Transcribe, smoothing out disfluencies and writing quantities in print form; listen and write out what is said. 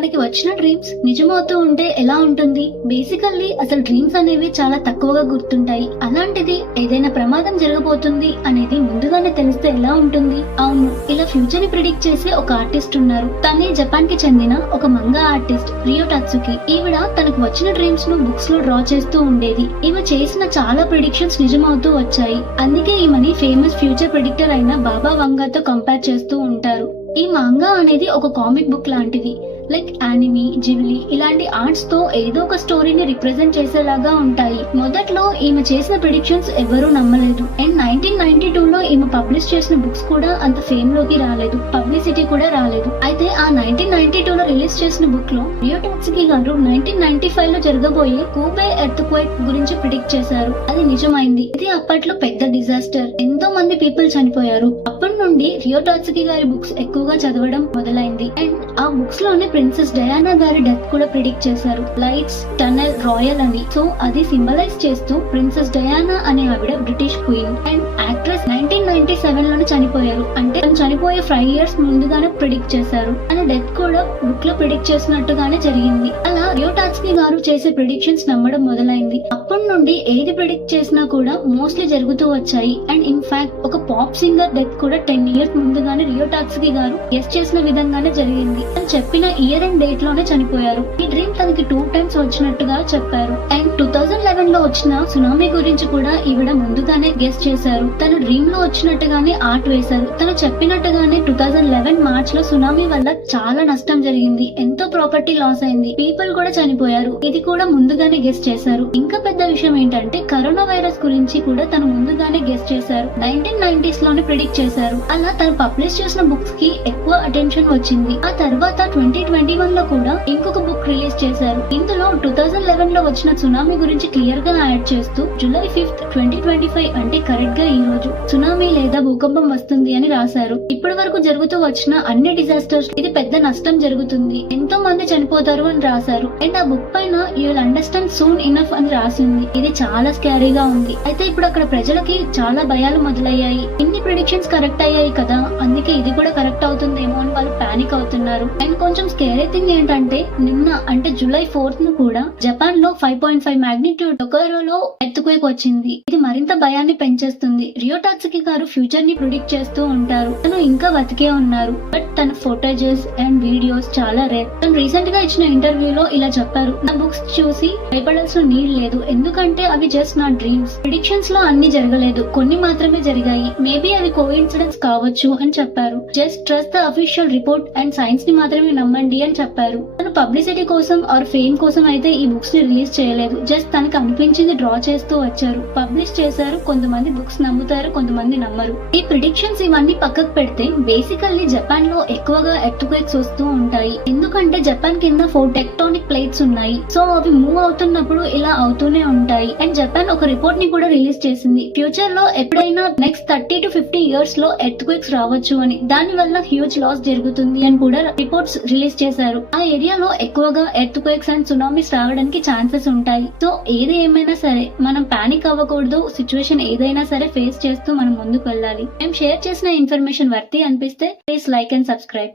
మనకి వచ్చిన డ్రీమ్స్ నిజమవుతూ ఉంటే ఎలా ఉంటుంది? బేసికల్లీ అసలు డ్రీమ్స్ అనేవి చాలా తక్కువగా గుర్తుంటాయి. అలాంటిది ఏదైనా ప్రమాదం జరగబోతుంది అనేది ముందుగానే తెలిస్తే ఎలా ఉంటుంది? అవును, ఇలా ఫ్యూచర్ ని ప్రిడిక్ట్ చేసే ఒక ఆర్టిస్ట్ ఉన్నారు. తనే జపాన్ కి చెందిన ఒక మంగా ఆర్టిస్ట్ రియో టాట్సుకి. ఈవిడ తనకు వచ్చిన డ్రీమ్స్ ను బుక్స్ లో డ్రా చేస్తూ ఉండేది. ఈమె చేసిన చాలా ప్రిడిక్షన్స్ నిజమవుతూ వచ్చాయి. అందుకే ఈమెని ఫేమస్ ఫ్యూచర్ ప్రిడిక్టర్ అయిన బాబా వంగాతో కంపేర్ చేస్తూ ఉంటారు. ఈ మాంగా అనేది ఒక కామిక్ బుక్ లాంటిది. లైక్ యానిమీ, జిబ్లీ ఇలాంటి ఆర్ట్స్ తో ఏదో ఒక స్టోరీని రిప్రజెంట్ చేసేలాగా ఉంటాయి. మొదట్లో ఈమె చేసిన ప్రిడిక్షన్స్ ఎవరూ నమ్మలేదు. అండ్ 1992లో ఈమె పబ్లిష్ చేసిన బుక్స్ కూడా అంత ఫేమ్ లోకి రాలేదు, పబ్లిసిటీ కూడా రాలేదు. అయితే ఆ 1992లో రిలీజ్ చేసిన బుక్ లో రియో టాట్సుకి గారు 1995 లో జరగబోయే కూబే ఎర్త్ క్వేక్ గురించి ప్రిడిక్ట్ చేశారు. అది నిజమైంది. ఇది అప్పట్లో పెద్ద డిజాస్టర్. ఎంతో మంది పీపుల్ చనిపోయారు. అప్పటి నుండి రియో టాట్సుకి గారి బుక్స్ ఎక్కువగా చదవడం మొదలైంది. అండ్ ఆ బుక్స్ లోనే ప్రిన్సెస్ డయానా గారి డెత్ కూడా ప్రిడిక్ట్ చేశారు. లైట్స్, టనల్, రాయల్ అని. సో అది సింబలైజ్ చేస్తూ ప్రిన్సెస్ డయానా అనే ఆవిడ బ్రిటిష్ క్వీన్ అండ్ యాక్ట్రెస్ 1997 లోనే చనిపోయారు. అంటే తను చనిపోయే 5 years ముందుగానే ప్రిడిక్ట్ చేశారు. తన డెత్ కూడా బుక్ లో ప్రిడిక్ట్ చేసినట్టుగానే జరిగింది. అలా రియో టాట్సుకి గారు చేసే ప్రిడిక్షన్స్ నమ్మడం మొదలైంది. అప్పటి నుండి ఏది ప్రిడిక్ట్ చేసినా కూడా మోస్ట్లీ జరుగుతూ వచ్చాయి. అండ్ ఇన్ఫాక్ట్ ఒక పాప్ సింగర్ డెత్ కూడా 10 years ముందుగానే రియో టాట్సుకి గారు గెస్ చేసిన విధంగానే జరిగింది. తను చెప్పిన ఇయర్ అండ్ డేట్ లోనే చనిపోయారు. ఈ డ్రీమ్ తనకి 2 times వచ్చినట్టుగా చెప్పారు. అండ్ 2011 లో వచ్చిన సునామీ గురించి కూడా ఈవిడ ముందుగానే గెస్ చేశారు. తన డ్రీమ్ లో వచ్చినట్టుగానే ఆర్ట్ వేశారు. తను చెప్పినట్టుగానే 2011 మార్చ్ లో సునామీ వల్ల చాలా నష్టం జరిగింది. ఎంతో ప్రాపర్టీ లాస్ అయింది. పీపుల్ కూడా చనిపోయారు. ఇది కూడా ముందుగానే గెస్ చేశారు. ఇంకా పెద్ద విషయం ఏంటంటే కరోనా వైరస్ గురించి కూడా తను ముందుగానే గెస్ చేశారు. 1990s లోనే ప్రిడిక్ట్ చేశారు. అలా తను పబ్లిష్ చేసిన బుక్స్ కి ఎక్కువ అటెన్షన్ వచ్చింది. ఆ తర్వాత 2021 లో కూడా ఇంకొక బుక్ రిలీజ్ చేశారు. ఇందులో 2011 లో వచ్చిన సునామీ గురించి క్లియర్ గా యాడ్ చేస్తూ July 5th, 2025 అంటే కరెక్ట్ గా ఈ రోజు సునామీ లేదా భూకంపం వస్తుంది అని రాశారు. ఇప్పటి వరకు జరుగుతూ వచ్చిన అన్ని డిజాస్టర్స్ ఇది పెద్ద నష్టం జరుగుతుంది, ఎంతో మంది చనిపోతారు అని రాశారు. అండ్ ఆ బుక్ పైన you will understand soon enough అని రాసింది. ఇది చాలా స్కారీగా ఉంది. అయితే ఇప్పుడు అక్కడ ప్రజలకి చాలా భయాలు మొదలయ్యాయి. ఇన్ని ప్రిడిక్షన్స్ కరెక్ట్ అయ్యాయి కదా, అందుకే ఇది కూడా కరెక్ట్ అవుతుందేమో అని వాళ్ళు పానిక్ అవుతున్నారు. అండ్ కొంచెం స్కేరీ థింగ్ ఏంటంటే నిన్న అంటే July 4th ను కూడా జపాన్ లో 5.5 మాగ్నిట్యూడ్ టొకారోలో ఎర్త్ క్వేక్ వచ్చింది. ఇది మరింత భయాన్ని పెంచేస్తుంది. రియో టాట్సుకి గారు ఫ్యూచర్ ని ప్రిడిక్ట్ చేస్తూ ఉంటారు. తను ఇంకా బతికే ఉన్నారు. బట్ తన ఫోటోజెస్ అండ్ వీడియోస్ చాలా రేర్. తను రీసెంట్ గా ఇచ్చిన ఇంటర్వ్యూలో ఇలా చెప్పారు, నా బుక్స్ చూసి భయపడాల్సిన నీడ్ లేదు, ఎందుకంటే అవి జస్ట్ నా డ్రీమ్స్. ప్రిడిక్షన్స్ లో అన్ని జరగలేదు, కొన్ని మాత్రమే జరిగాయి. మేబీ అవి కోఇన్సిడెన్స్ కావచ్చు అని చెప్పారు. Just trust the official report and science ని మాత్రమే నమ్మండి అని చెప్పారు. తను పబ్లిసిటీ కోసం ఆర్ ఫేమ్ కోసం అయితే ఈ బుక్స్ ని రిలీజ్ చేయలేదు. జస్ట్ తనకు అనిపించింది డ్రా చేస్తూ వచ్చారు, పబ్లిష్ చేశారు. కొంతమంది బుక్స్ నమ్ముతారు, కొంతమంది నమ్మరు. ఈ ప్రిడిక్షన్స్ ఇవన్నీ పక్కకు పెడితే బేసికల్లీ జపాన్ లో ఎక్కువగా ఎర్త్ క్వేక్స్ వస్తూ ఉంటాయి. ఎందుకంటే జపాన్ కింద 4 టెక్టోనిక్ ప్లేట్స్ ఉన్నాయి. సో అవి మూవ్ అవుతున్నప్పుడు ఇలా అవుతూనే ఉంటాయి. అండ్ జపాన్ ఒక రిపోర్ట్ ని కూడా రిలీజ్ చేసింది, ఫ్యూచర్ లో ఎప్పుడైనా నెక్స్ట్ 30 to 50 years లో ఎర్త్ క్వేక్స్ రావచ్చు అని. దాని వల్ల హ్యూజ్ లాస్ జరుగుతుంది అని కూడా రిపోర్ట్స్ రిలీజ్ చేశారు. ఆ ఏరియాలో ఎక్కువగా ఎర్త్ క్వేక్స్ అండ్ సునామీస్ రావడానికి ఛాన్సెస్ ఉంటాయి. సో ఏది ఏమైనా సరే మనం పానిక్ అవ్వకూడదు. సిచ్యువేషన్ ఏదైనా సరే ఫేస్ చేస్తూ మనం ముందుకు వెళ్ళాలి. మేము షేర్ చేసిన ఇన్ఫర్మేషన్ వర్తి అనిపిస్తే ప్లీజ్ లైక్ అండ్ సబ్స్క్రైబ్.